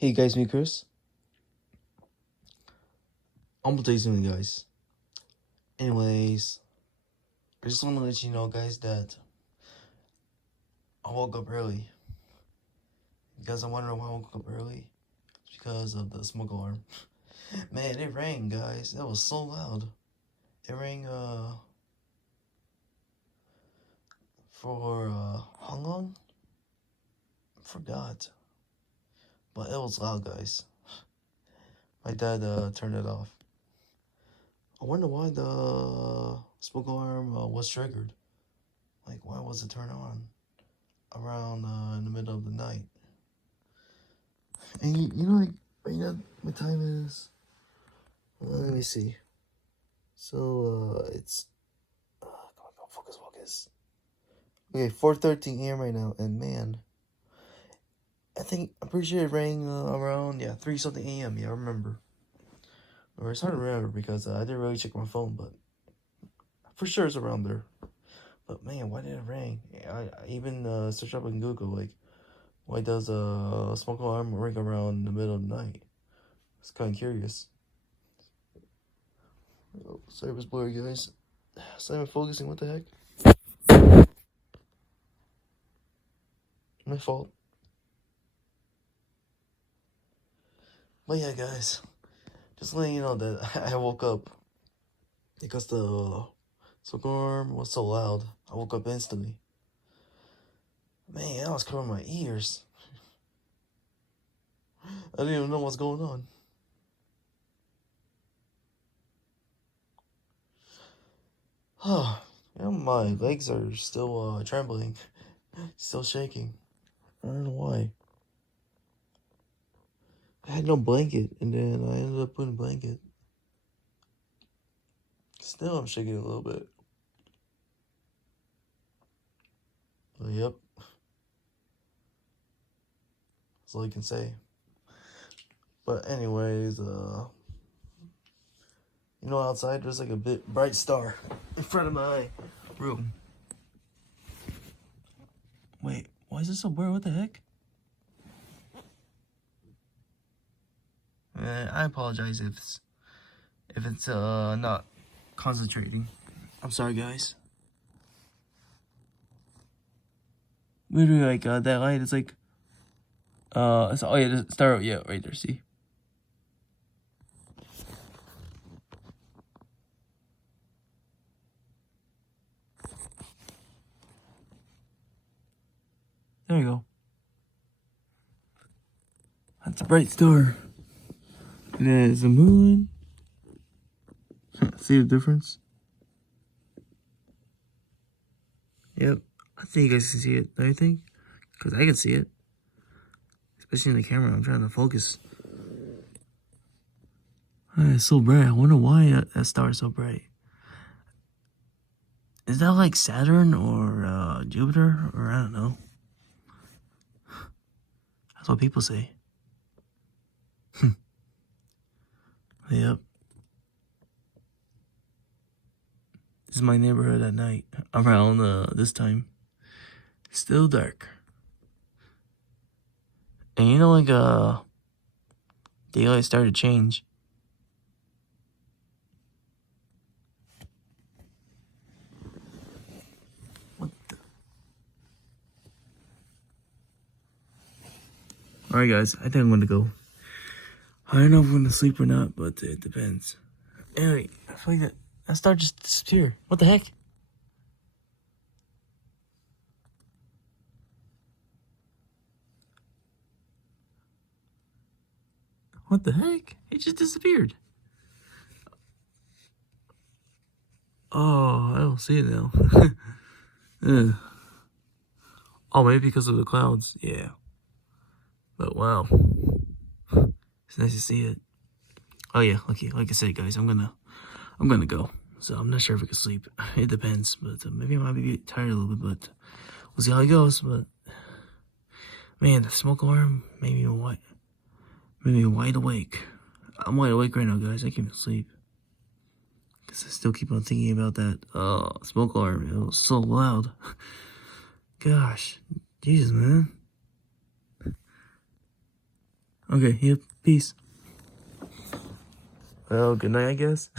Hey guys, me Chris. I'm gonna tell you something, guys. Anyways, I just want to let you know, guys, that I woke up early. You guys are wondering why I woke up early? It's because of the smoke alarm. Man, it rang, guys. That was so loud. It rang for how long? I forgot. But it was loud, guys. My dad turned it off. I wonder why the smoke alarm was triggered. Like, why was it turned on around in the middle of the night? And you know, like, right now, what time is? Let me see. So, it's, come on, focus. Okay, 4:13 a.m. right now, and man, I'm pretty sure it rang around, 3 something a.m. Yeah, I remember. Or it's hard to remember because I didn't really check my phone, but for sure it's around there. But man, why did it ring? I even searched up on Google, like, why does a smoke alarm ring around the middle of the night? It's kind of curious. Oh, sorry, it was blurry, guys. Simon focusing, what the heck? My fault. But yeah, guys, just letting you know that I woke up because the smoke alarm was so loud. I woke up instantly. Man, I was covering my ears. I didn't even know what's going on. My legs are still trembling, still shaking. I don't know why. I had no blanket, and then I ended up putting a blanket. Still, I'm shaking a little bit. But yep. That's all I can say. But anyways, outside there's like a bit bright star in front of my room. Wait, why is this so blurry? What the heck? I apologize if it's not concentrating. I'm sorry, guys. Literally, like that light is like the star, right there. See. There you go. That's a bright star. And there's the moon. See the difference? Yep. I think you guys can see it, don't you think? Because I can see it. Especially in the camera. I'm trying to focus. It's so bright. I wonder why that star is so bright. Is that like Saturn or Jupiter? Or I don't know. That's what people say. Yep. This is my neighborhood at night. Around this time. Still dark. And you know, like daylight started to change. What the? Alright guys, I think I'm gonna go. I don't know if I'm gonna sleep or not, but it depends. Anyway, I feel like that star just disappeared. What the heck? What the heck? It just disappeared. Oh, I don't see it now. Oh, maybe because of the clouds. Yeah. But wow. It's nice to see it. Oh yeah, okay, like I said, guys, I'm gonna go. So I'm not sure if I can sleep. It depends, but maybe I might be tired a little bit, but we'll see how it goes. But man, the smoke alarm made me wide awake. I'm wide awake right now, guys. I can't even sleep. Because I still keep on thinking about that smoke alarm. It was so loud. Gosh. Jesus, man. Okay, yep, peace. Well, good night, I guess.